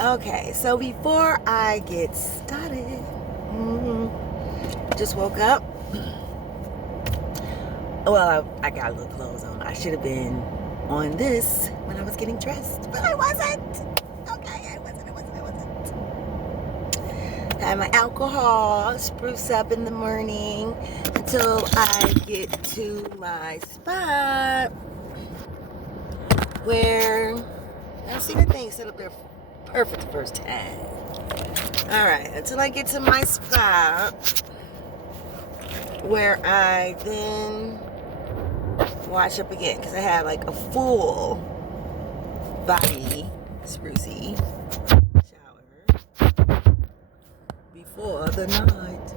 Okay, so before I get started, just woke up. Well, I got a little clothes on. I should have been on this when I was getting dressed, but I wasn't. Okay, I wasn't. I had my alcohol, spruce up in the morning until I get to my spot where I see the thing set up there perfect the first time. Alright, until I get to my spot where I then wash up again, because I have like a full body sprucey shower before the night.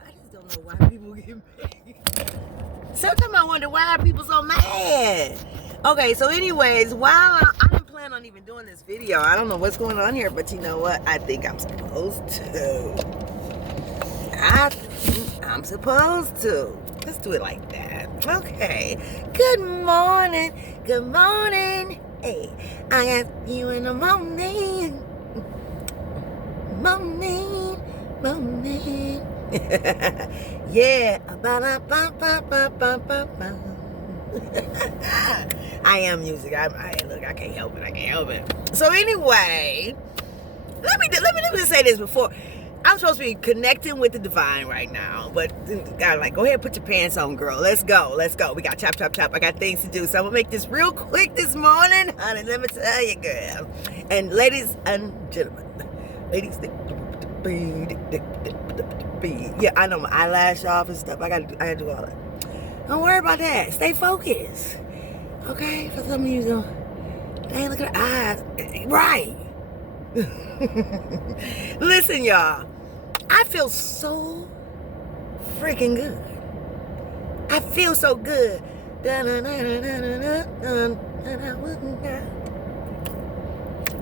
I just don't know why people get mad. Sometimes I wonder why are people so mad. Okay, so anyways, while I didn't plan on even doing this video, I don't know what's going on here, but you know what? I think I'm supposed to. I'm supposed to. Let's do it like that. Okay. Good morning. Good morning. Hey, I got you in the morning. Morning. Yeah. I am music. Look, I can't help it. So anyway, let me just say this before. I'm supposed to be connecting with the divine right now, but God, like, go ahead and put your pants on, girl. Let's go. We got chop. I got things to do, so I'm gonna make this real quick this morning, honey. Let me tell you, girl. And ladies and gentlemen, yeah, I know my eyelash off and stuff. I gotta do all that. Don't worry about that. Stay focused. Okay? For some of you, dang, look at her eyes. Right. Listen, y'all. I feel so freaking good. I feel so good.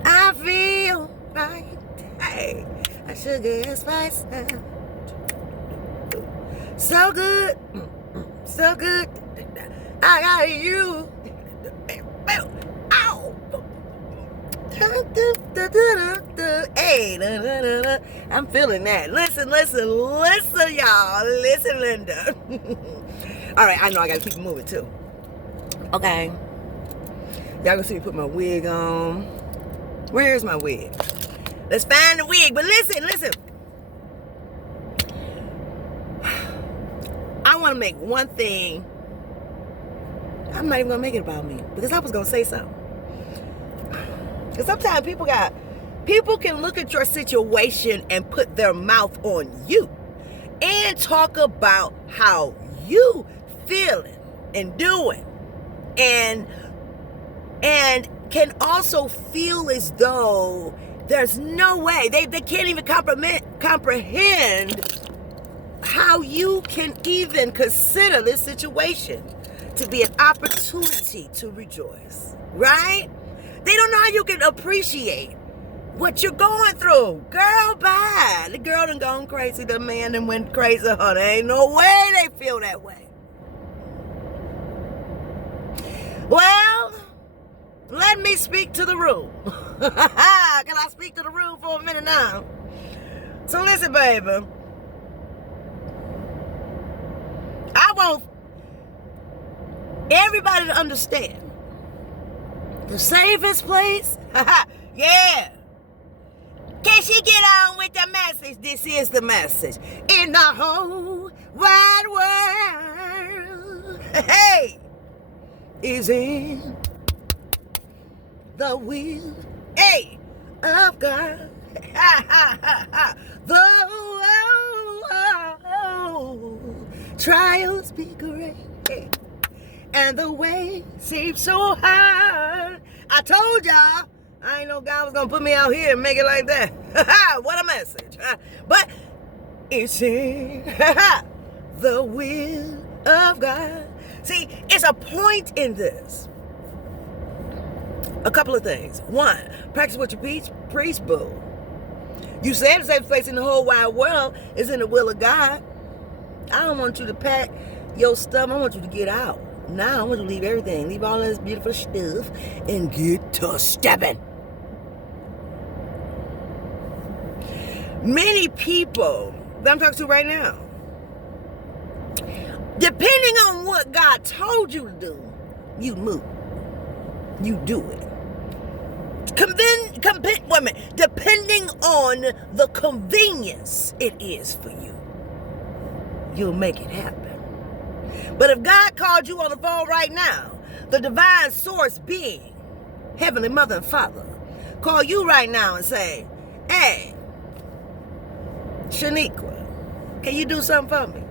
I feel right. Hey, I sugar spice. So good. So good. I got you. Ow. Hey, I'm feeling that. Listen, y'all. Listen, Linda. All right, I know I gotta keep it moving too. Okay. Y'all gonna see me put my wig on. Where's my wig? Let's find the wig. But listen. I want to make one thing. I'm not even going to make it about me, because I was going to say something. Because sometimes people can look at your situation and put their mouth on you and talk about how you feeling and doing, and can also feel as though there's no way they can't even comprehend how you can even consider this situation to be an opportunity to rejoice, right? They don't know how you can appreciate what you're going through. Girl, bye. The girl done gone crazy. The man done went crazy. Honey, ain't no way they feel that way. Well, let me speak to the room. Can I speak to the room for a minute now? So listen, baby. I want everybody to understand the safest place. Yeah. Can she get on with the message? This is the message. In the whole wide world, hey, is in the will, hey, of God. Trials be great, and the way seems so hard. I told y'all, I ain't know God was gonna put me out here and make it like that. What a message. But it's in the will of God. See, it's a point in this. A couple of things. One, practice what you preach, boo. You said the safest place in the whole wide world is in the will of God. I don't want you to pack your stuff. I want you to get out. Now I want you to leave everything. Leave all this beautiful stuff and get to stepping. Many people that I'm talking to right now, depending on what God told you to do, you move. You do it. Depending on the convenience it is for you, you'll make it happen. But if God called you on the phone right now, the divine source being, Heavenly Mother and Father, call you right now and say, hey, Shaniqua, can you do something for me?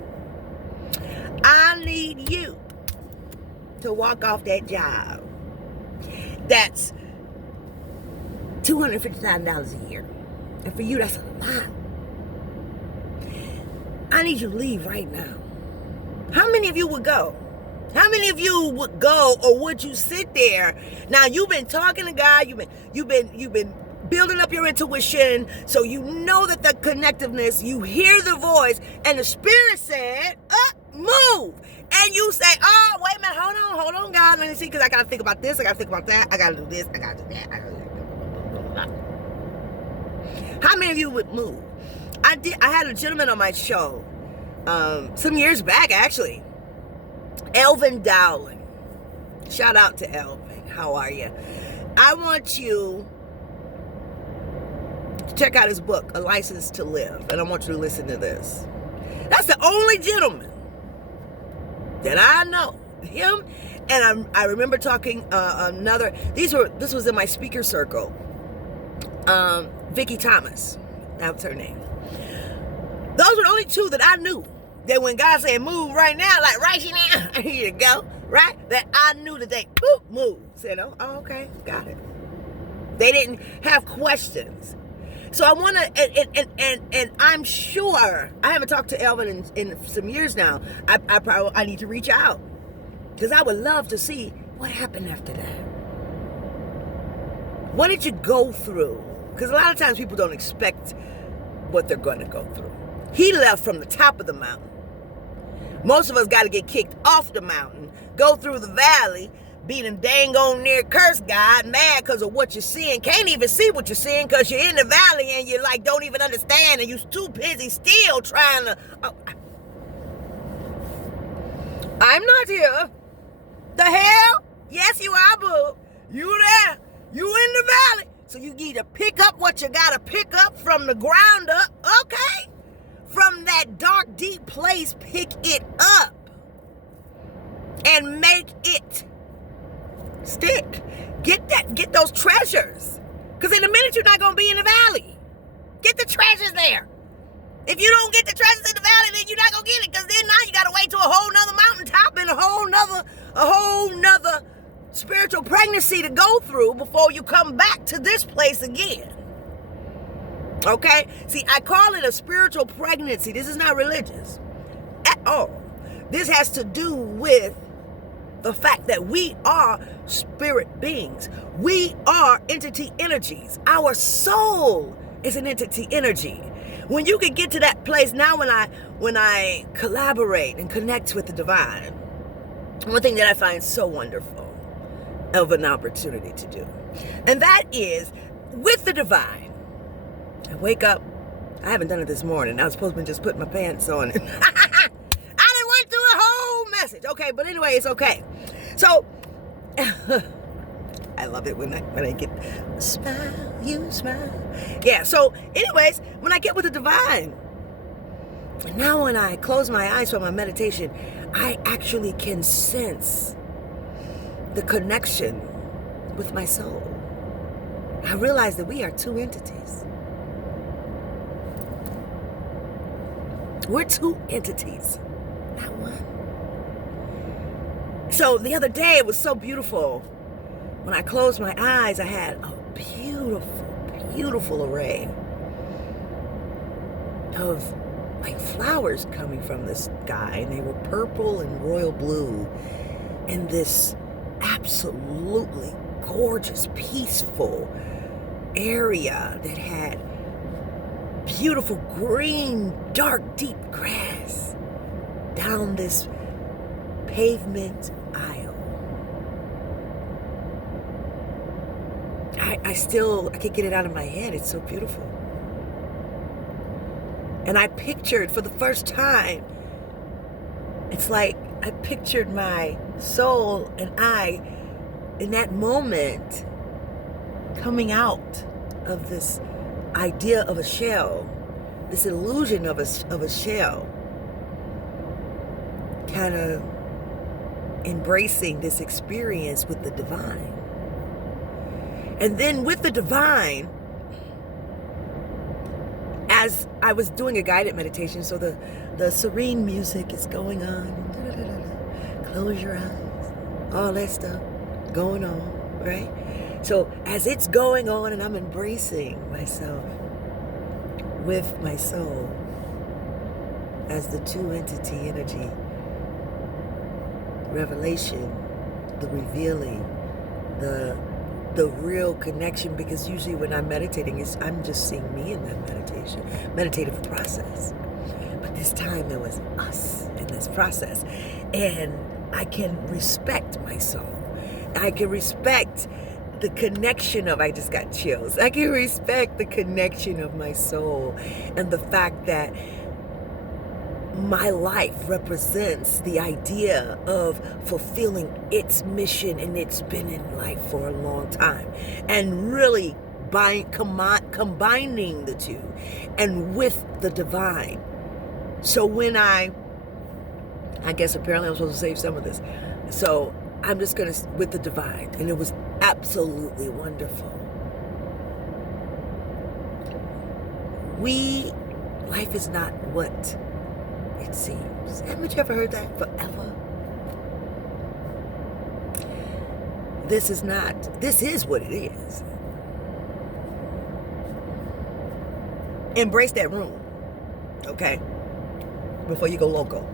I need you to walk off that job that's $250,000 a year. And for you, that's a lot. I need you to leave right now. How many of you would go? How many of you would go, or would you sit there? Now, you've been talking to God. You've been building up your intuition, so you know that the connectiveness, you hear the voice, and the Spirit said, move. And you say, oh, wait a minute, hold on, God, let me see, because I got to think about this, I got to think about that, I got to do this, I got to do that, How many of you would move? I had a gentleman on my show some years back, actually. Elvin Dowling. Shout out to Elvin. How are you? I want you to check out his book, A License to Live. And I want you to listen to this. That's the only gentleman that I know. Him, and I remember talking this was in my speaker circle. Vicky Thomas. That was her name. Those were the only two that I knew. That when God said move right now, like right now, I need you to go, right? That I knew that they move. Said, oh, okay, got it. They didn't have questions. So I want to, and I'm sure, I haven't talked to Elvin in some years now. I need to reach out. Because I would love to see what happened after that. What did you go through? Because a lot of times people don't expect what they're going to go through. He left from the top of the mountain. Most of us got to get kicked off the mountain, go through the valley, be them dang on near curse God, mad because of what you're seeing. Can't even see what you're seeing because you're in the valley and you like don't even understand and you're too busy still trying to. Oh. I'm not here. The hell? Yes, you are, boo. You there. You in the valley. So you need to pick up what you got to pick up from the ground up. Okay? From that dark, deep place, pick it up and make it stick. Get those treasures. Because in a minute, you're not going to be in the valley. Get the treasures there. If you don't get the treasures in the valley, then you're not going to get it. Because then now you got to wait to a whole nother mountaintop and a whole nother spiritual pregnancy to go through before you come back to this place again. Okay? See, I call it a spiritual pregnancy. This is not religious at all. This has to do with the fact that we are spirit beings. We are entity energies. Our soul is an entity energy. When you can get to that place, now when I collaborate and connect with the divine, one thing that I find so wonderful of an opportunity to do, and that is with the divine. I wake up. I haven't done it this morning. I was supposed to just put my pants on. I done went through a whole message. Okay, but anyway, it's okay. So, I love it when I get smile, you smile. Yeah, so anyways, when I get with the divine, and now when I close my eyes for my meditation, I actually can sense the connection with my soul. I realize that we are two entities. We're two entities, not one. So the other day, it was so beautiful. When I closed my eyes, I had a beautiful, beautiful array of like flowers coming from the sky. And they were purple and royal blue in this absolutely gorgeous, peaceful area that had beautiful green, dark, deep grass down this pavement aisle. I can't get it out of my head. It's so beautiful. And I pictured for the first time, it's like I pictured my soul and I in that moment coming out of this idea of a shell, this illusion of a shell, kind of embracing this experience with the divine. And then with the divine, as I was doing a guided meditation, so the serene music is going on, close your eyes, all that stuff going on, right? So as it's going on and I'm embracing myself with my soul as the two entity energy, revelation, the revealing, the real connection, because usually when I'm meditating, I'm just seeing me in that meditative process. But this time it was us in this process. And I can respect my soul. I can respect the connection of, I just got chills. I can respect the connection of my soul and the fact that my life represents the idea of fulfilling its mission, and it's been in life for a long time, and really combining the two and with the divine. So when I guess apparently I'm supposed to save some of this, so I'm just gonna with the divine, and it was absolutely wonderful. Life is not what it seems. Haven't you ever heard that? Forever. This is what it is. Embrace that room, okay? Before you go loco.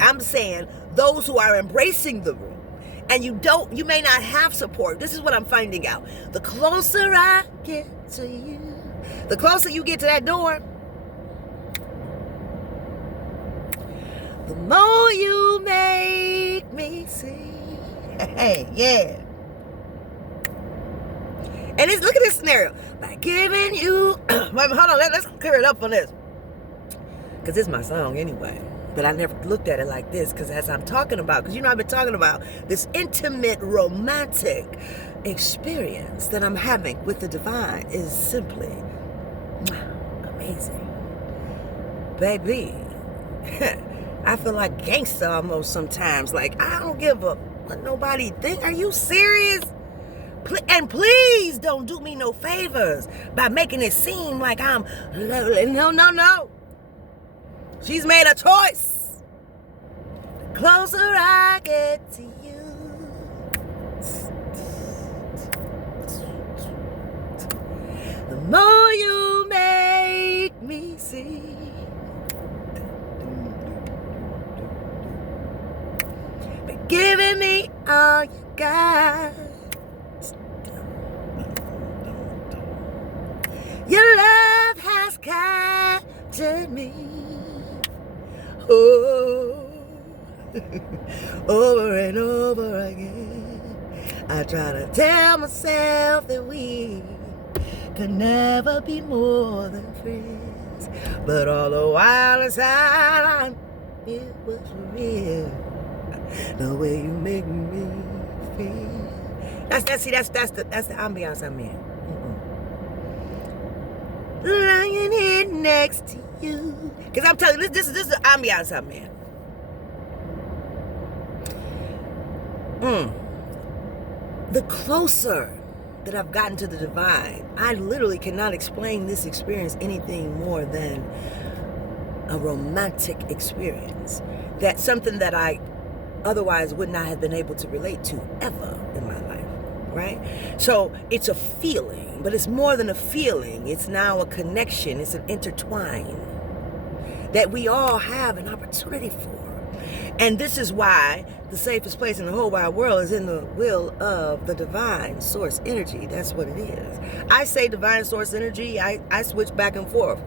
I'm saying those who are embracing the room, and you may not have support. This is what I'm finding out. The closer I get to you, the closer you get to that door, the more you make me see. Hey, yeah. And look at this scenario. By giving you, wait, hold on, let's clear it up on this. Because this is my song anyway. But I never looked at it like this, because as I'm talking about, because I've been talking about this intimate, romantic experience that I'm having with the divine is simply amazing. Baby, I feel like gangster almost sometimes. Like, I don't give a what nobody think. Are you serious? And please don't do me no favors by making it seem like I'm... No. She's made a choice. The closer I get to you, the more you make me see. But giving me all you got. Your love has captured me. Oh, over and over again, I try to tell myself that we could never be more than friends, but all the while inside, it was real. The way you make me feel. That's the ambiance I'm in. Lying here next to you. Because I'm telling you, this is the ambiance I'm in. The closer that I've gotten to the divine, I literally cannot explain this experience anything more than a romantic experience. That's something that I otherwise would not have been able to relate to ever in my life, right? So it's a feeling, but it's more than a feeling. It's now a connection. It's an intertwine that we all have an opportunity for. And this is why the safest place in the whole wide world is in the will of the divine source energy. That's what it is. I say divine source energy, I switch back and forth.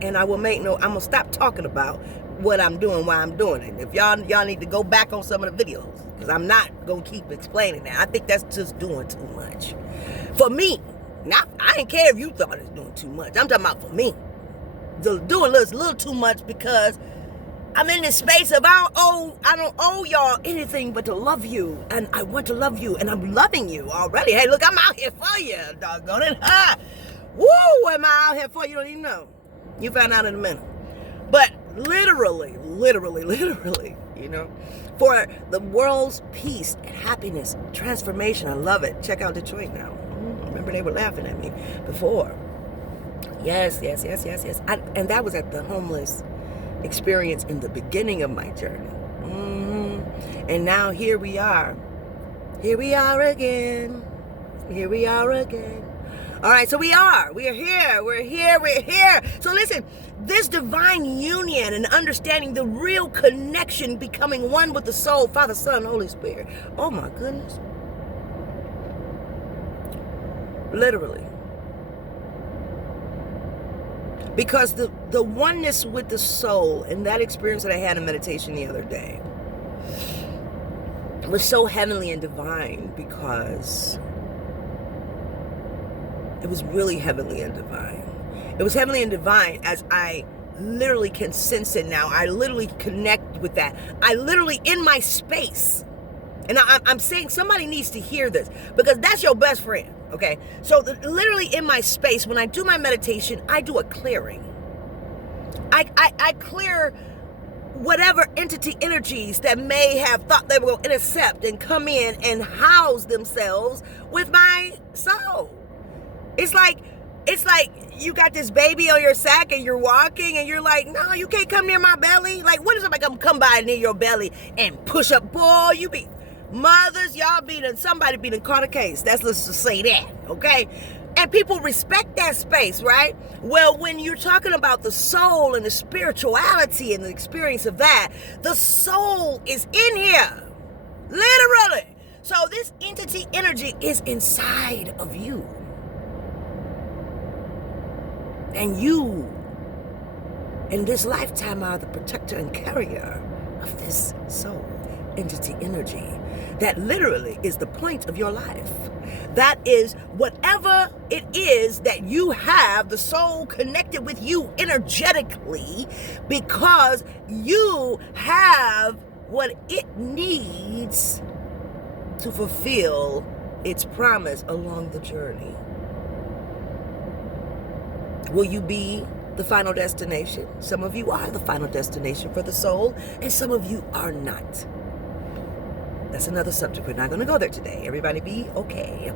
And I'm gonna stop talking about what I'm doing, why I'm doing it. If y'all need to go back on some of the videos, because I'm not gonna keep explaining that. I think that's just doing too much. For me, I didn't care if you thought it's doing too much. I'm talking about for me. doing this a little too much because I'm in this space of I don't owe y'all anything but to love you, and I want to love you, and I'm loving you already. Hey, look, I'm out here for you, doggone it. Woo, am I out here for you? You don't even know. You find out in a minute. But literally, you know, for the world's peace and happiness, transformation. I love it. Check out Detroit now. Remember they were laughing at me before. Yes. And that was at the homeless experience in the beginning of my journey. And now here we are. Here we are again. All right, so we're here. So listen, this divine union and understanding the real connection, becoming one with the soul, Father, Son, Holy Spirit. Oh my goodness. Literally. Because the oneness with the soul and that experience that I had in meditation the other day was so heavenly and divine, because it was really heavenly and divine. It was heavenly and divine as I literally can sense it now. I literally connect with that. I literally, in my space, and I'm saying somebody needs to hear this, because that's your best friend, okay? So literally in my space, when I do my meditation, I do a clearing. I clear whatever entity energies that may have thought they were going to intercept and come in and house themselves with my soul. It's like you got this baby on your sack and you're walking and you're like, no, you can't come near my belly. Like, what if somebody come by near your belly and push up? Boy, you be mothers, somebody be done caught a case. Let's just say that, okay? And people respect that space, right? Well, when you're talking about the soul and the spirituality and the experience of that, the soul is in here, literally. So this entity energy is inside of you. And you, in this lifetime, are the protector and carrier of this soul entity energy. That literally is the point of your life. That is whatever it is that you have, the soul connected with you energetically, because you have what it needs to fulfill its promise along the journey. Will you be the final destination? Some of you are the final destination for the soul, and some of you are not. That's another subject. We're not going to go there today. Everybody be okay?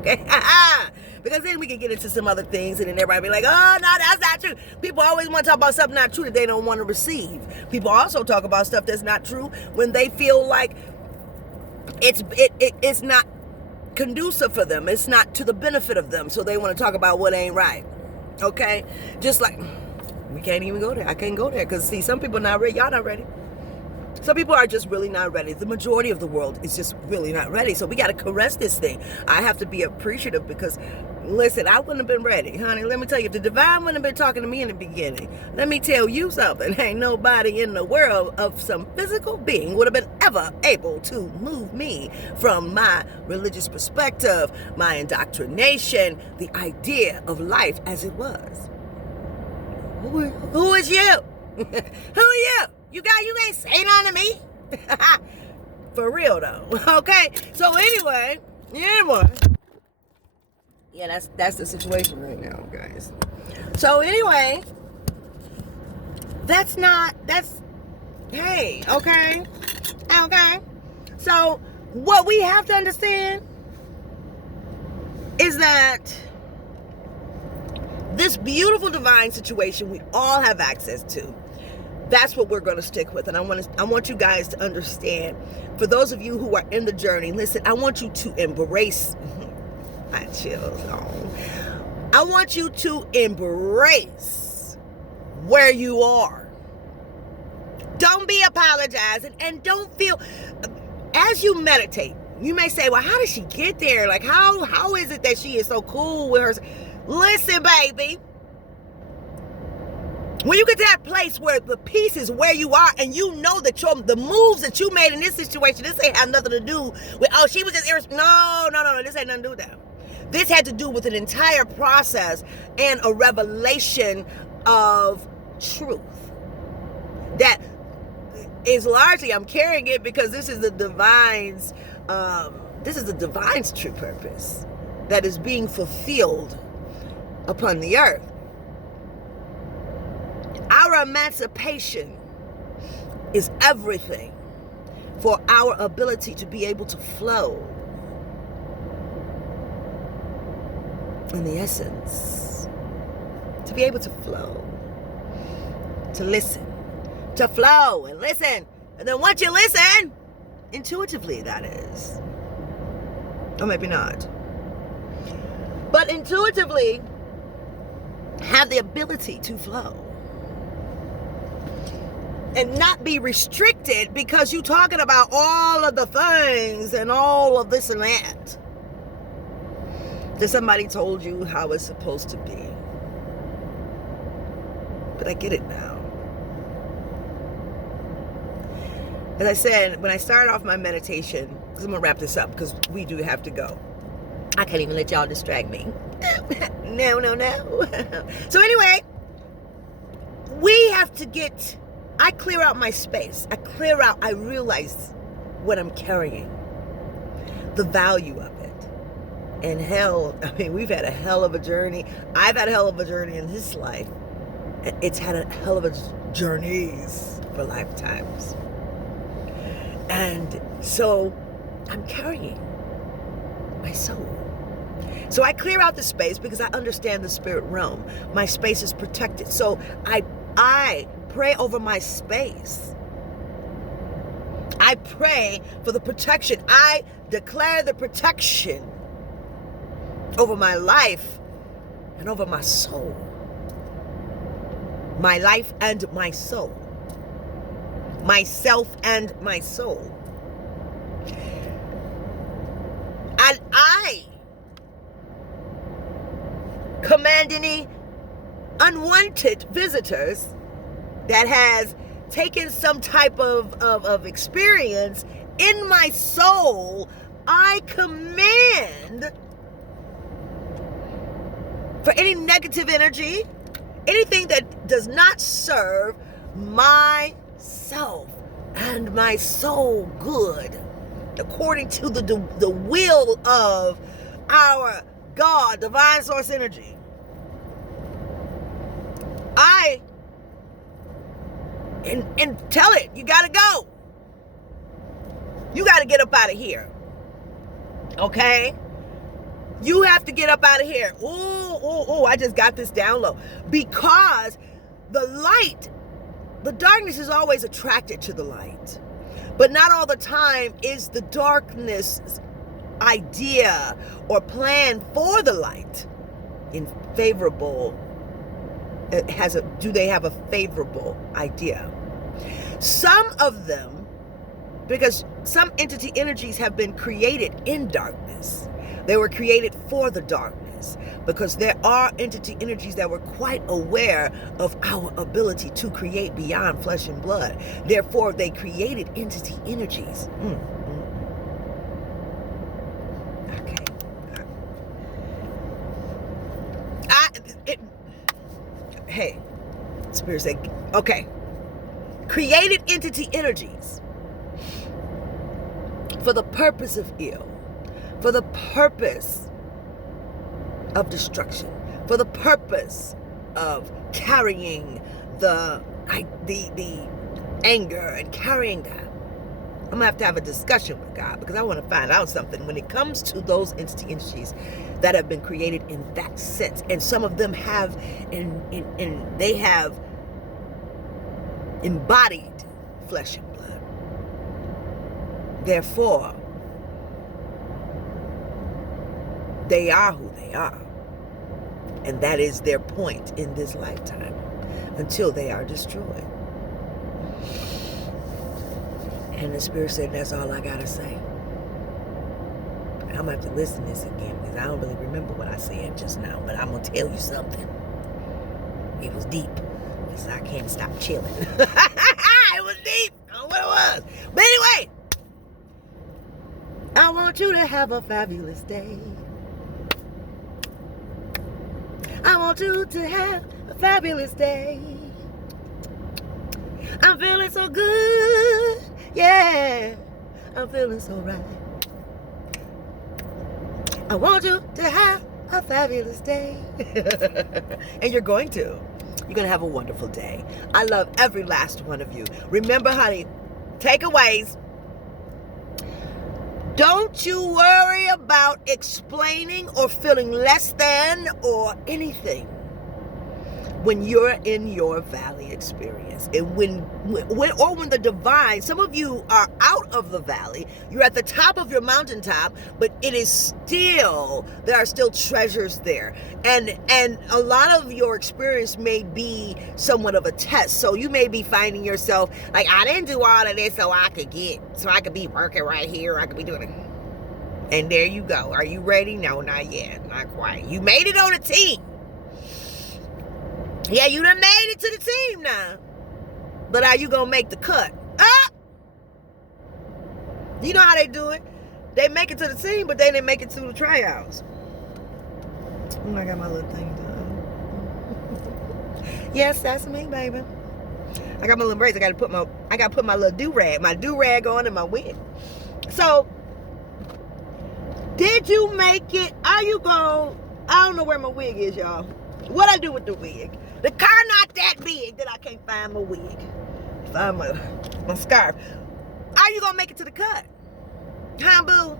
Because then we can get into some other things, and then everybody be like, oh, no, that's not true. People always want to talk about something not true that they don't want to receive. People also talk about stuff that's not true when they feel like it's not conducive for them. It's not to the benefit of them, so they want to talk about what ain't right. Okay, just like we can't even go there. I can't go there because see, some people not ready. Y'all not ready. Some people are just really not ready. The majority of the world is just really not ready. So we got to caress this thing. I have to be appreciative because, listen, I wouldn't have been ready, honey. Let me tell you, if the divine wouldn't have been talking to me in the beginning, let me tell you something. Ain't nobody in the world of some physical being would have been ever able to move me from my religious perspective, my indoctrination, the idea of life as it was. Who is you? Who are you? You ain't saying nothing to me. For real though. Okay. So anyway. Yeah, that's the situation right now, guys. So anyway, hey, okay. So what we have to understand is that this beautiful divine situation we all have access to. That's what we're going to stick with. And I want you guys to understand, for those of you who are in the journey, listen, I want you to embrace my chills. I want you to embrace where you are. Don't be apologizing and don't feel, as you meditate, you may say, well, how did she get there? Like, how is it that she is so cool with her? Listen, baby. When you get to that place where the peace is where you are and you know that the moves that you made in this situation, this ain't have nothing to do with, oh, she was just irresponsible. No, this ain't nothing to do with that. This had to do with an entire process and a revelation of truth that is largely, I'm carrying it because this is the divine's true purpose that is being fulfilled upon the earth. Our emancipation is everything for our ability to be able to flow in the essence, to be able to flow, to listen, to flow and listen. And then once you listen, intuitively that is, or maybe not, but intuitively have the ability to flow and not be restricted because you're talking about all of the things and all of this and that somebody told you how it's supposed to be. But I get it now. As I said, when I started off my meditation, because I'm going to wrap this up because we do have to go. I can't even let y'all distract me. No. So anyway, we have to I clear out my space. I realize what I'm carrying, the value of it. And hell, I mean, we've had a hell of a journey. I've had a hell of a journey in this life. It's had a hell of a journeys for lifetimes. And so I'm carrying my soul. So I clear out the space because I understand the spirit realm. My space is protected. So I pray over my space. I pray for the protection. I declare the protection over my life and over my soul. My life and my soul. Myself and my soul. And I command any unwanted visitors that has taken some type of experience in my soul. I command for any negative energy, anything that does not serve myself and my soul good, according to the will of our God, divine source energy. And tell it, you gotta go. You gotta get up out of here. Okay? You have to get up out of here. Ooh, I just got this download. Because the light, the darkness is always attracted to the light. But not all the time is the darkness idea or plan for the light in favorable. Do they have a favorable idea? Some of them, because some entity energies have been created in darkness. They were created for the darkness because there are entity energies that were quite aware of our ability to create beyond flesh and blood. Therefore, they created entity energies. Okay. Hey, Spirit said, okay. Created entity energies for the purpose of ill, for the purpose of destruction, for the purpose of carrying the anger and carrying that. I'm going to have a discussion with God because I want to find out something when it comes to those entity energies that have been created in that sense. And some of them have, they have embodied flesh and blood. Therefore, they are who they are. And that is their point in this lifetime until they are destroyed. And the Spirit said, that's all I got to say. I'm going to have to listen to this again because I don't really remember what I said just now. But I'm going to tell you something. It was deep because I can't stop chilling. It was deep. I don't know what it was. But anyway, I want you to have a fabulous day. I want you to have a fabulous day. I'm feeling so good. Yeah, I'm feeling so right. I want you to have a fabulous day. And you're going to. You're going to have a wonderful day. I love every last one of you. Remember, honey, takeaways. Don't you worry about explaining or feeling less than or anything when you're in your valley experience. And when the divine, some of you are out of the valley, you're at the top of your mountaintop, but it is still, there are still treasures there. And a lot of your experience may be somewhat of a test. So you may be finding yourself like, I didn't do all of this so I could be working right here. I could be doing it. And there you go. Are you ready? No, not yet. Not quite. You made it on a team. Yeah, you done made it to the team now. But are you going to make the cut? Ah! You know how they do it. They make it to the team, but they didn't make it to the tryouts. I got my little thing done. Yes, that's me, baby. I got my little braids. I got to put my little do-rag on and my wig. So, did you make it? Are you going? I don't know where my wig is, y'all. What I do with the wig? The car not that big that I can't find my wig. Find my scarf. Are you gonna make it to the cut? Huh, boo?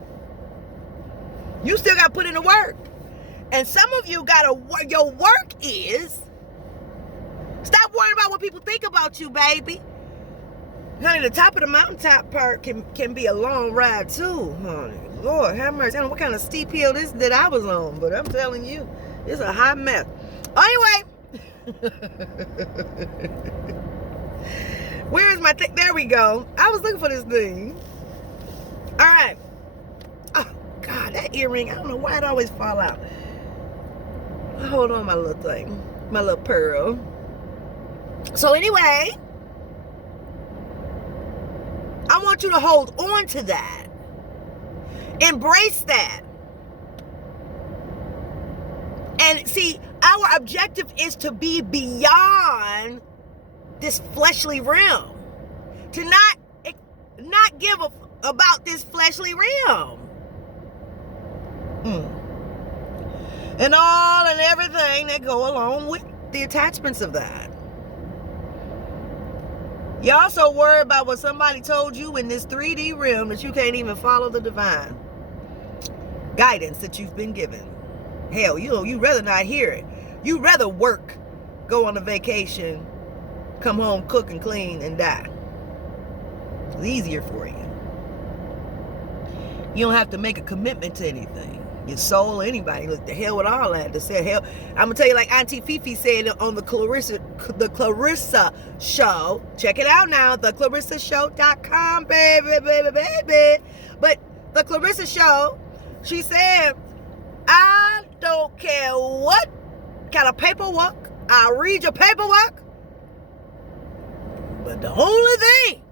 You still gotta put in the work. And some of you your work is stop worrying about what people think about you, baby. Honey, the top of the mountaintop part can be a long ride too, honey. Lord have mercy. I don't know what kind of steep hill this that I was on, but I'm telling you, it's a hot mess. Anyway. Where is my thing? There we go. I was looking for this thing. All right. Oh, God, that earring. I don't know why it always fall out. Hold on, my little thing. My little pearl. So anyway, I want you to hold on to that. Embrace that. And see, our objective is to be beyond this fleshly realm. To not give about this fleshly realm. And all and everything that go along with the attachments of that. You also worry about what somebody told you in this 3D realm that you can't even follow the divine guidance that you've been given. Hell, you rather not hear it. You rather work, go on a vacation, come home, cook and clean, and die. It's easier for you. You don't have to make a commitment to anything. Your soul, anybody. Look, the hell with all that. To say hell, I'm gonna tell you like Auntie Fifi said on the Clarissa show. Check it out now, theclarissashow.com, baby. But the Clarissa show, she said, I don't care what kind of paperwork, I'll read your paperwork, but the only thing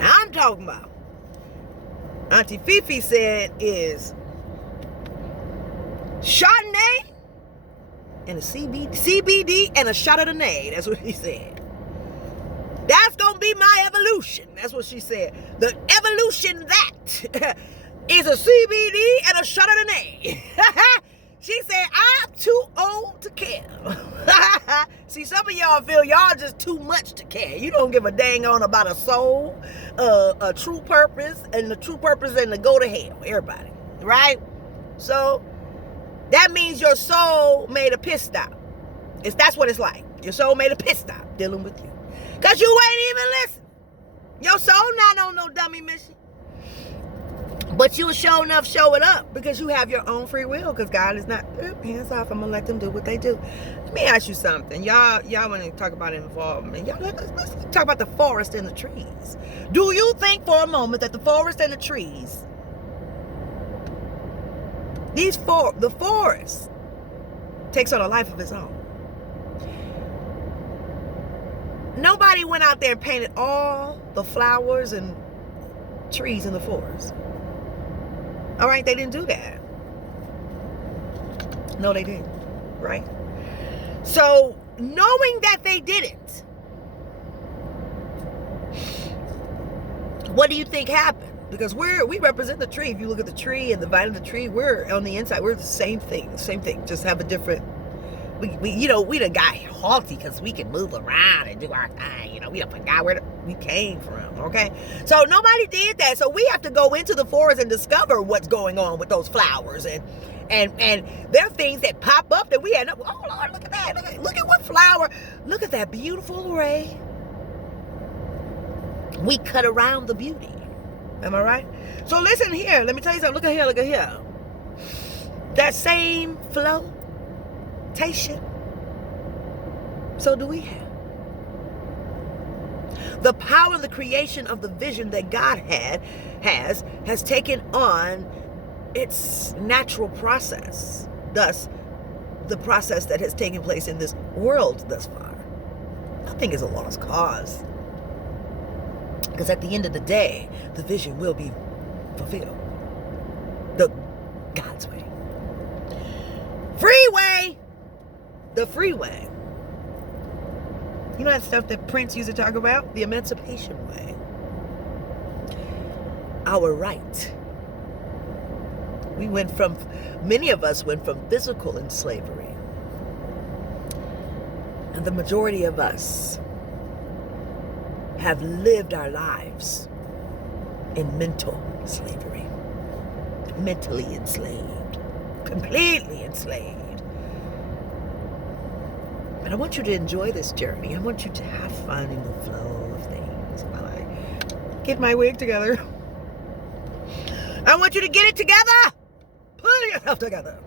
I'm talking about, Auntie Fifi said, is Chardonnay and a CBD and a shot of the nade. That's what she said. That's going to be my evolution. That's what she said. The evolution that is a CBD and a shot of the nade. She said, I'm too old to care. See, some of y'all feel y'all just too much to care. You don't give a dang on about a soul, a true purpose, and the true purpose and to go to hell. Everybody, right? So that means your soul made a pit stop. That's what it's like. Your soul made a pit stop dealing with you. Because you ain't even listen. Your soul not on no dummy mission. But you'll show enough show it up because you have your own free will, because God is not, hands off, I'm going to let them do what they do. Let me ask you something. Y'all want to talk about involvement. Let's talk about the forest and the trees. Do you think for a moment that the forest and the trees, the forest takes on a life of its own? Nobody went out there and painted all the flowers and trees in the forest. All right, they didn't do that. No, they didn't, right? So, knowing that they didn't, What do you think happened? Because we represent the tree. If you look at the tree and the vine of the tree, we're on the inside. We're the same thing. Just have a different. We done got halty because we can move around and do our thing. We done forgot where we came from. Okay, so nobody did that. So we have to go into the forest and discover what's going on with those flowers and there are things that pop up that we had. Oh Lord, look at that! Look at what flower! Look at that beautiful array. We cut around the beauty. Am I right? So listen here. Let me tell you something. Look at here. Look at here. That same flotation. So do we have. The power of the creation of the vision that God has taken on its natural process. Thus, the process that has taken place in this world thus far. Nothing is a lost cause. Because at the end of the day, the vision will be fulfilled. God's way. Freeway! The freeway. You know that stuff that Prince used to talk about? The emancipation way. Our right. Many of us went from physical slavery. And the majority of us have lived our lives in mental slavery. Mentally enslaved. Completely enslaved. But I want you to enjoy this journey. I want you to have fun in the flow of things while I get my wig together. I want you to get it together. Pull yourself together.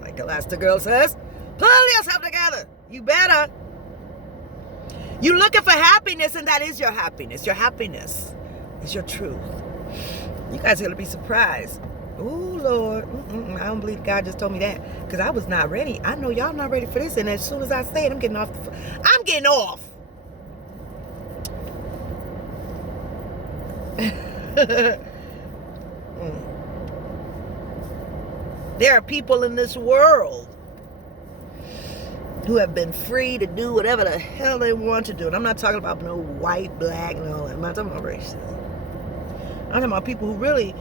Like Elastigirl says, pull yourself together. You better. You're looking for happiness, and that is your happiness. Your happiness is your truth. You guys are going to be surprised. Oh, Lord. I don't believe God just told me that, because I was not ready. I know y'all not ready for this, and as soon as I say it, I'm getting off. I'm getting off. There are people in this world who have been free to do whatever the hell they want to do. And I'm not talking about no white, black, and all that. I'm not talking about racism. I'm talking about people who really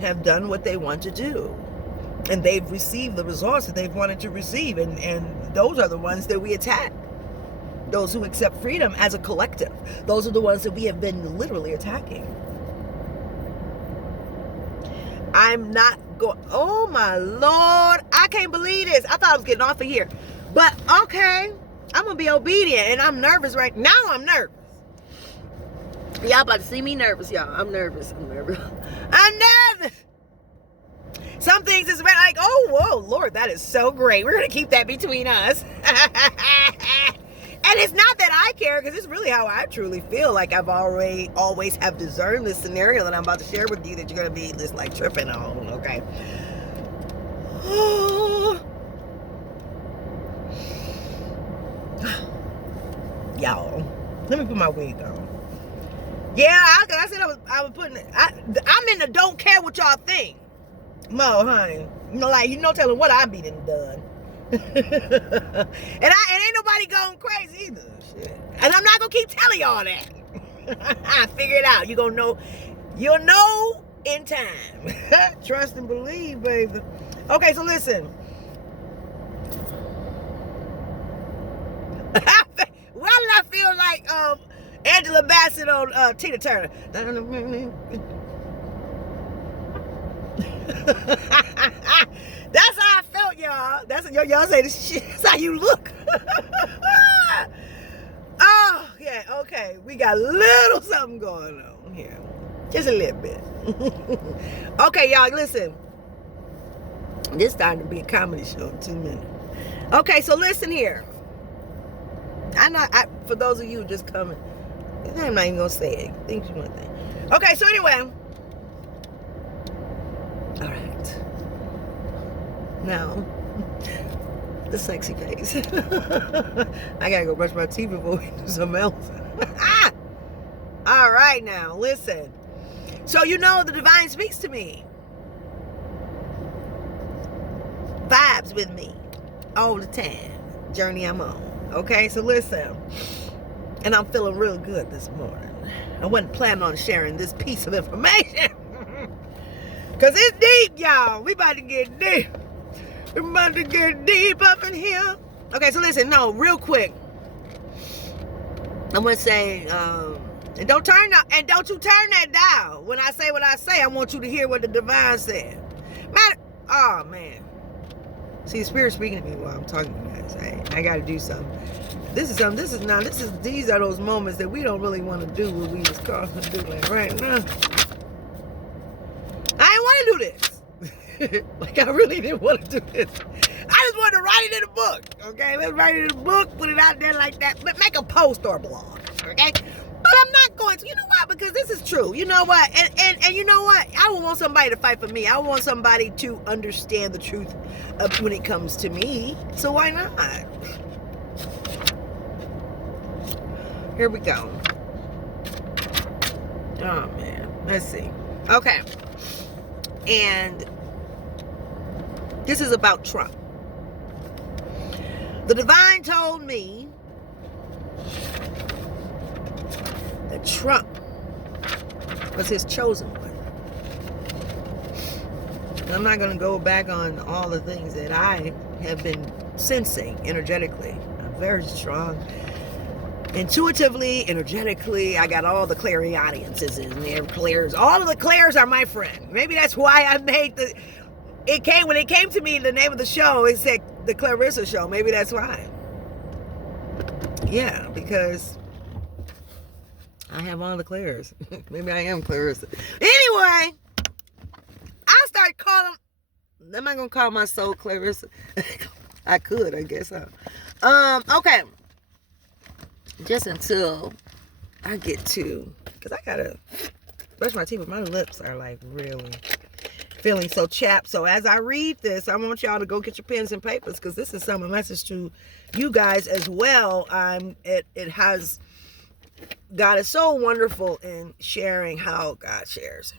have done what they want to do. And they've received the results that they've wanted to receive. And those are the ones that we attack. Those who accept freedom as a collective. Those are the ones that we have been literally attacking. I'm not going, oh my Lord, I can't believe this. I thought I was getting off of here. But okay, I'm going to be obedient, and I'm nervous right now. I'm nervous. Y'all about to see me nervous, y'all. I'm nervous. I'm nervous. Some things is like, oh, whoa, Lord, that is so great. We're going to keep that between us. And it's not that I care, because it's really how I truly feel. Like I've always have discerned this scenario that I'm about to share with you that you're going to be just like tripping on, okay? Y'all, let me put my wig on. Yeah, I said I was putting it. I'm in the don't care what y'all think. Mo, honey. Telling what I be done. and ain't nobody going crazy either. Shit. And I'm not gonna keep telling y'all that. I figure it out. You'll know in time. Trust and believe, baby. Okay, so listen. Why did I feel like Angela Bassett on Tina Turner? That's how I felt, y'all. Y'all say this shit. That's how you look. Oh, yeah, okay. We got a little something going on here. Just a little bit. Okay, y'all, listen. This starting to be a comedy show in 2 minutes. Okay, so listen here. For those of you just coming, I'm not even going to say it. Think you want that. Okay, so anyway. All right. Now, the sexy face. I gotta go brush my teeth before we do something else. All right, now, listen. So the divine speaks to me. Vibes with me all the time. Journey I'm on. Okay, so listen. And I'm feeling real good this morning. I wasn't planning on sharing this piece of information. Because it's deep, y'all. We about to get deep. We about to get deep up in here. Okay, so listen, no, real quick. I'm going to say, and don't you turn that down. When I say what I say, I want you to hear what the divine said. Oh, man. See, the Spirit speaking to me while I'm talking to you guys. I got to do something. These are those moments that we don't really want to do what we was called to do. Like right now, I didn't want to do this. Like I really didn't want to do this. I just wanted to write it in a book. Okay, let's write it in a book, put it out there like that. But make a post or a blog. Okay, but I'm not going to. You know why? Because this is true. You know what? And you know what? I would want somebody to fight for me. I want somebody to understand the truth when it comes to me. So why not? Here we go. Oh, man. Let's see. Okay. And this is about Trump. The divine told me that Trump was his chosen one. And I'm not going to go back on all the things that I have been sensing energetically. I'm very strong. Intuitively, energetically, I got all the clairaudiences in there. All of the clairs are my friend. Maybe that's why I made when it came to me, the name of the show, it said the Clarissa Show. Maybe that's why. Yeah, because I have all the clairs. Maybe I am Clarissa. Anyway, I start calling. Am I gonna call my soul Clarissa? I could, I guess so. Okay. Just until I get to, because I gotta brush my teeth, but my lips are like really feeling so chapped. So as I read this, I want y'all to go get your pens and papers, because this is some message to you guys as well. It has, God is so wonderful in sharing how God shares.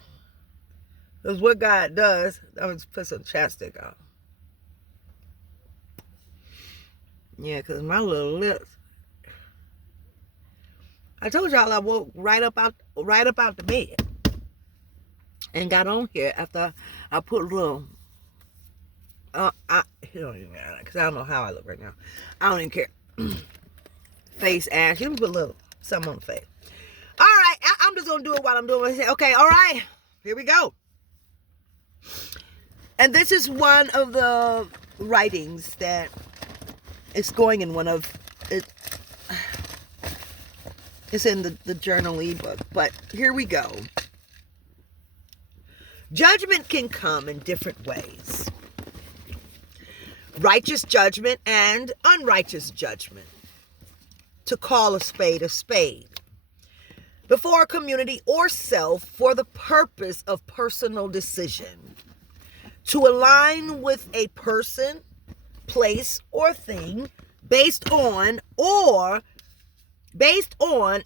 Because what God does, I'm gonna put some chapstick on. Yeah, because my little lips. I told y'all I woke right up out the bed and got on here after I put a little. It don't even matter because I don't know how I look right now. I don't even care. Face ash. Let me put a little something on the face. All right, I'm just gonna do it while I'm doing it. Okay, all right. Here we go. And this is one of the writings that is going in one of it. It's in the journal ebook, but here we go. Judgment can come in different ways. Righteous judgment and unrighteous judgment. To call a spade before a community or self for the purpose of personal decision. To align with a person, place, or thing based on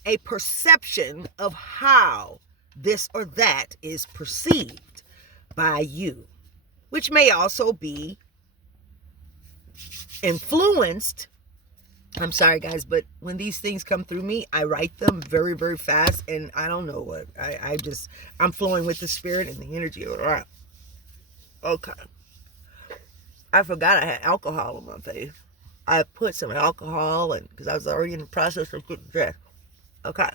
a perception of how this or that is perceived by you, which may also be influenced. I'm sorry, guys, but when these things come through me, I write them very, very fast, and I don't know what. I'm flowing with the spirit and the energy. Okay. I forgot I had alcohol on my face. I put some alcohol in because I was already in the process of getting dressed. Okay.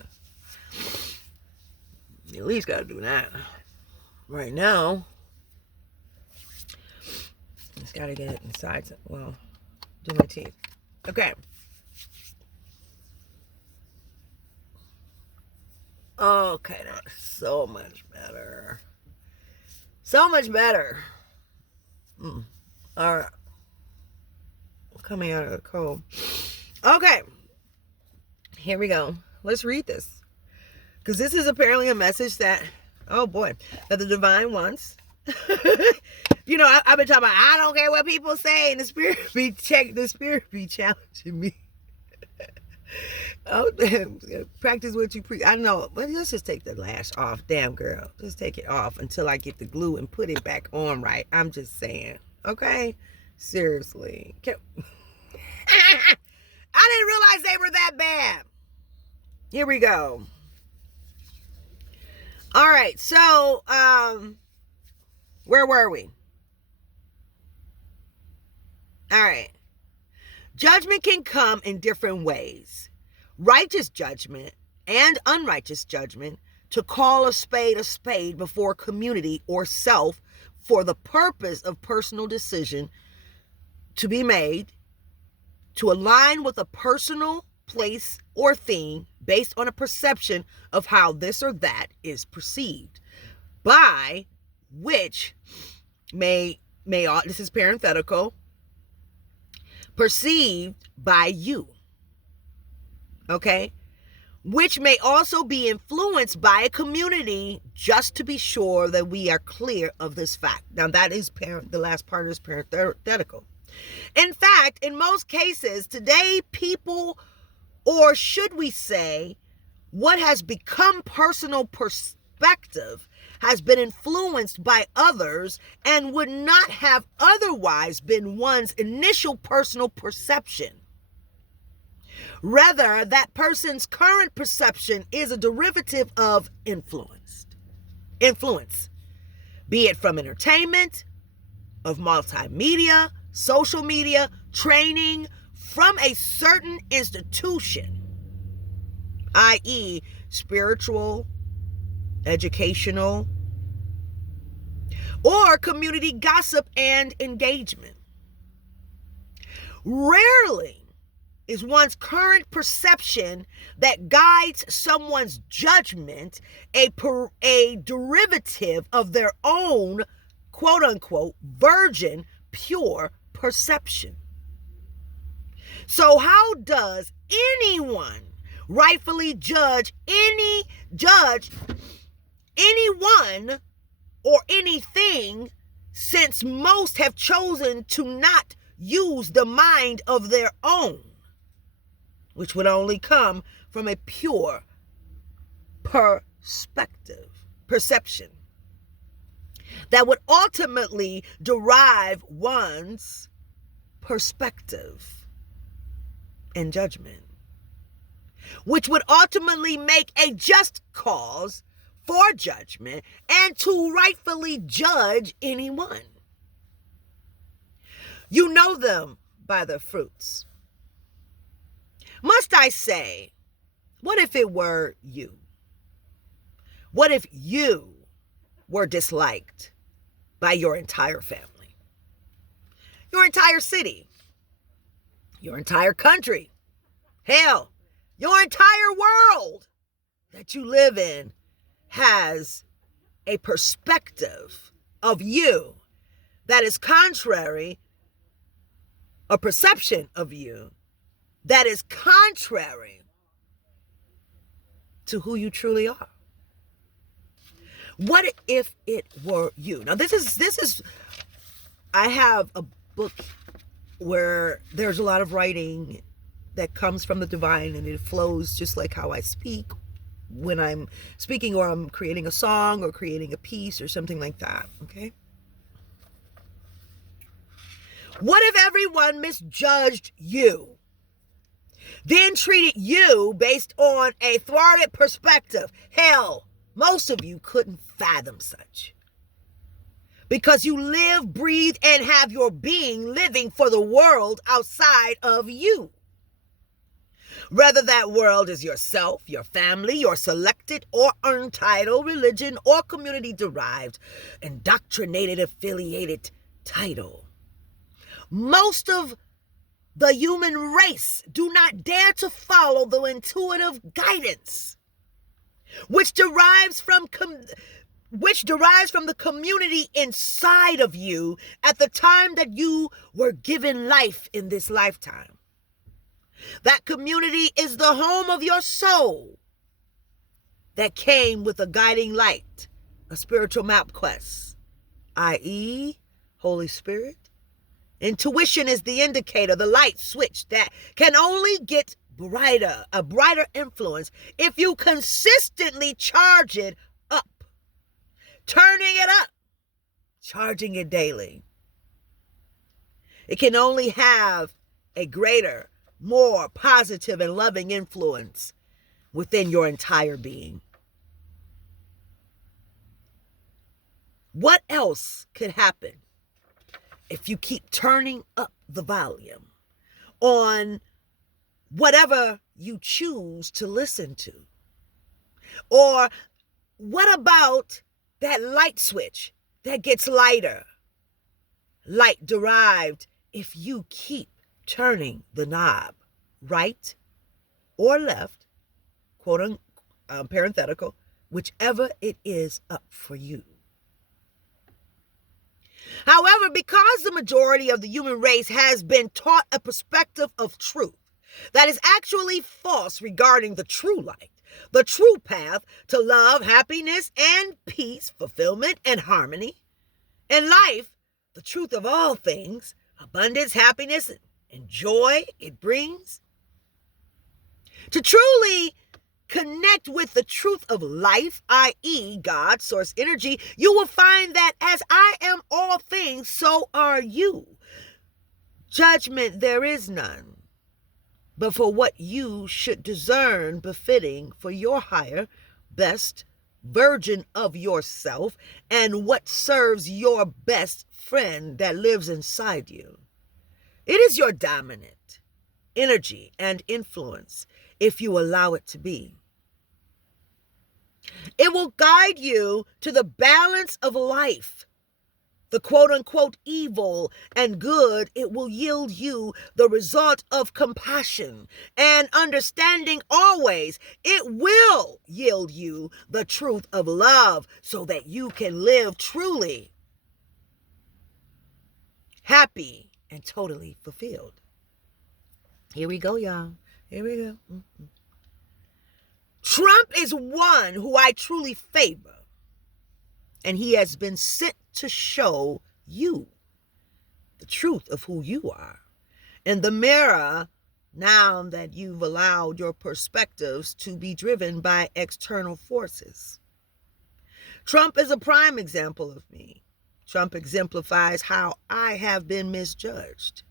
You at least got to do that. Right now, just got to get it inside. Well, do my teeth. Okay. Okay, that's so much better. So much better. All right. Coming out of the cold. Okay. Here we go. Let's read this. Because this is apparently a message that, oh boy, that the divine wants. You know, I've been talking about, I don't care what people say, and the spirit be challenging me. Oh, practice what you preach. I know, but let's just take the lash off. Damn, girl. Just take it off until I get the glue and put it back on right. I'm just saying. Okay? Seriously. I didn't realize they were that bad. Here we go. All right, so where were we? All right. Judgment can come in different ways. Righteous judgment and unrighteous judgment, to call a spade before community or self for the purpose of personal decision to be made, to align with a personal place or thing based on a perception of how this or that is perceived, by which may this is parenthetical, perceived by you, okay, which may also be influenced by a community, just to be sure that we are clear of this fact. Now that is the last part is parenthetical. In fact, in most cases today, people, or should we say, what has become personal perspective has been influenced by others and would not have otherwise been one's initial personal perception. Rather, that person's current perception is a derivative of influence, be it from entertainment, of multimedia, social media, training, from a certain institution, i.e., spiritual, educational, or community gossip and engagement. Rarely is one's current perception that guides someone's judgment a derivative of their own, quote unquote, virgin, pure perception. So how does anyone rightfully judge anyone or anything, since most have chosen to not use the mind of their own, which would only come from a pure perception that would ultimately derive one's perspective and judgment, which would ultimately make a just cause for judgment and to rightfully judge anyone. You know them by their fruits. Must I say, what if it were you? What if you were disliked by your entire family, your entire city, your entire country, hell, your entire world that you live in has a perspective of you that is contrary, a perception of you that is contrary to who you truly are? What if it were you? Now this is I have a book where there's a lot of writing that comes from the divine, and it flows just like how I speak when I'm speaking, or I'm creating a song or creating a piece or something like that, okay? What if everyone misjudged you, then treated you based on a thwarted perspective? Hell, most of you couldn't fathom such, because you live, breathe, and have your being living for the world outside of you. Whether that world is yourself, your family, your selected or untitled religion, or community-derived, indoctrinated, affiliated title. Most of the human race do not dare to follow the intuitive guidance, which derives from the community inside of you at the time that you were given life in this lifetime. That community is the home of your soul that came with a guiding light, a spiritual map quest, i.e., Holy Spirit. Intuition is the indicator, the light switch that can only get brighter, a brighter influence if you consistently charge it up, turning it up, charging it daily. It can only have a greater, more positive and loving influence within your entire being. What else could happen if you keep turning up the volume on whatever you choose to listen to? Or what about that light switch that gets lighter? Light derived if you keep turning the knob right or left, quote parenthetical, whichever it is up for you. However, because the majority of the human race has been taught a perspective of truth that is actually false regarding the true light, the true path to love, happiness, and peace, fulfillment, and harmony, and life, the truth of all things, abundance, happiness, and joy it brings. To truly connect with the truth of life, i.e. God, source energy, you will find that as I am all things, so are you. Judgment there is none, but for what you should discern befitting for your higher, best version of yourself and what serves your best friend that lives inside you. It is your dominant energy and influence if you allow it to be. It will guide you to the balance of life. The quote-unquote evil and good, it will yield you the result of compassion and understanding always. It will yield you the truth of love so that you can live truly happy and totally fulfilled. Here we go, y'all. Here we go. Trump is one who I truly favor, and he has been sent to show you the truth of who you are in the mirror now that you've allowed your perspectives to be driven by external forces. Trump is a prime example of me. Trump exemplifies how I have been misjudged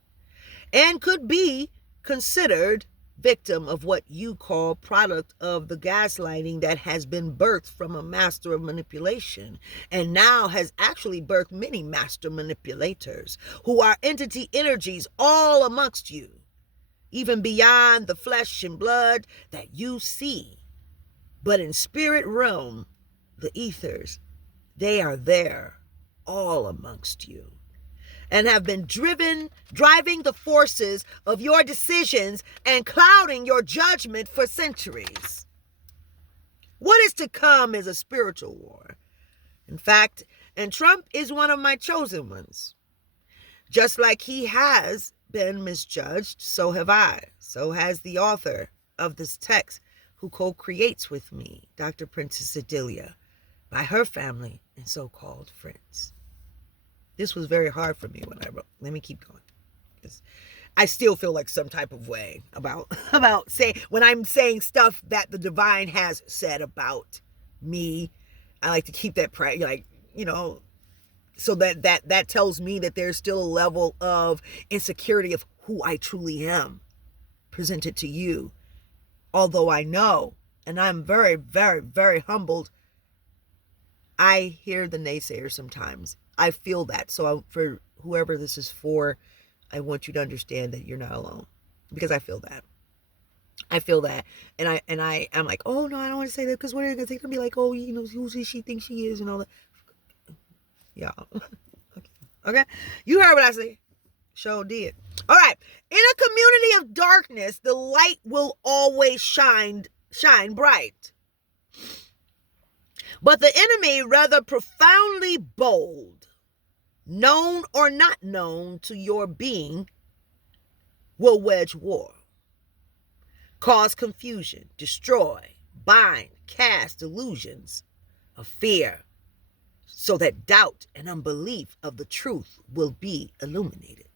and could be considered victim of what you call product of the gaslighting that has been birthed from a master of manipulation and now has actually birthed many master manipulators who are entity energies all amongst you, even beyond the flesh and blood that you see. But in spirit realm, the ethers, they are there all amongst you, and have been driving the forces of your decisions and clouding your judgment for centuries. What is to come is a spiritual war. In fact, and Trump is one of my chosen ones. Just like he has been misjudged, so have I. So has the author of this text who co-creates with me, Dr. Princess-Odilia, by her family and so-called friends. This was very hard for me when I wrote. Let me keep going. I still feel like some type of way about when I'm saying stuff that the divine has said about me. I like to keep that so that tells me that there's still a level of insecurity of who I truly am presented to you. Although I know, and I'm very, very, very humbled, I hear the naysayers sometimes. I feel that. So for whoever this is for, I want you to understand that you're not alone, because I feel that. I feel that. And I'm like, oh no, I don't want to say that, because what are they going to think? They're going to be like, oh, who does she think she is and all that. Yeah. Okay. You heard what I said. Sure did. All right. In a community of darkness, the light will always shine bright. But the enemy, rather profoundly bold, known or not known to your being, will wage war, cause confusion, destroy, bind, cast illusions of fear, so that doubt and unbelief of the truth will be illuminated.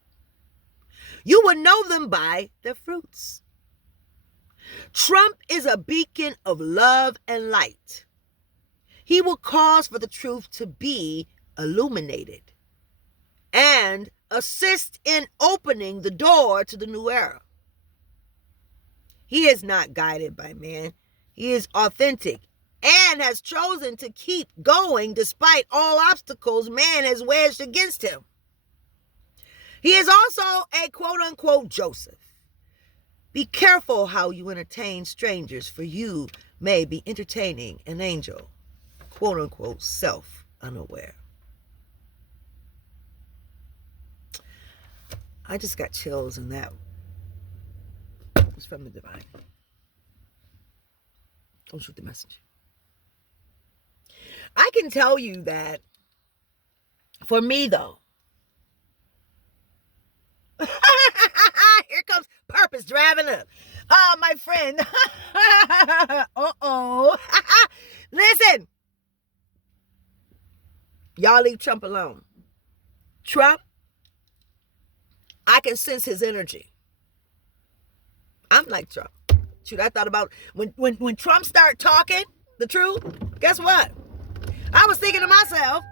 You will know them by their fruits. Trump is a beacon of love and light. He will cause for the truth to be illuminated and assist in opening the door to the new era. He is not guided by man. He is authentic and has chosen to keep going despite all obstacles man has wedged against him. He is also a quote-unquote Joseph. Be careful how you entertain strangers, for you may be entertaining an angel, quote-unquote self-unaware. I just got chills in that. It was from the divine. Don't shoot the messenger. I can tell you that for me, though, here comes purpose driving up. Oh, my friend. Uh-oh. Listen. Y'all leave Trump alone. Trump, I can sense his energy. I'm like Trump. Shoot, I thought about when Trump started talking the truth, guess what? I was thinking to myself,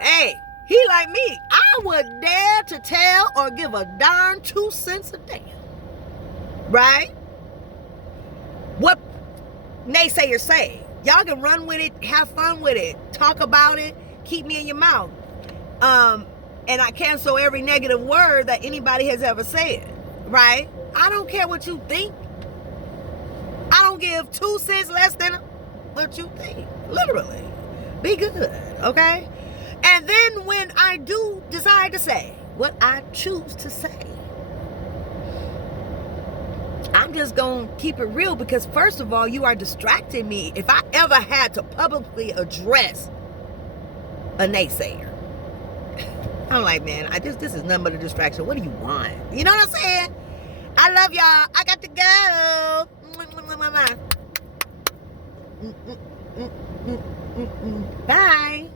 hey, he like me. I would dare to tell or give a darn 2 cents a damn. Right? What naysayers say. Y'all can run with it, have fun with it, talk about it, keep me in your mouth. And I cancel every negative word that anybody has ever said. Right? I don't care what you think. I don't give 2 cents less than what you think. Literally. Be good, okay? And then when I do decide to say what I choose to say, I'm just going to keep it real, because first of all, you are distracting me. If I ever had to publicly address a naysayer, I'm like, man, this is nothing but a distraction. What do you want? You know what I'm saying? I love y'all. I got to go. Bye.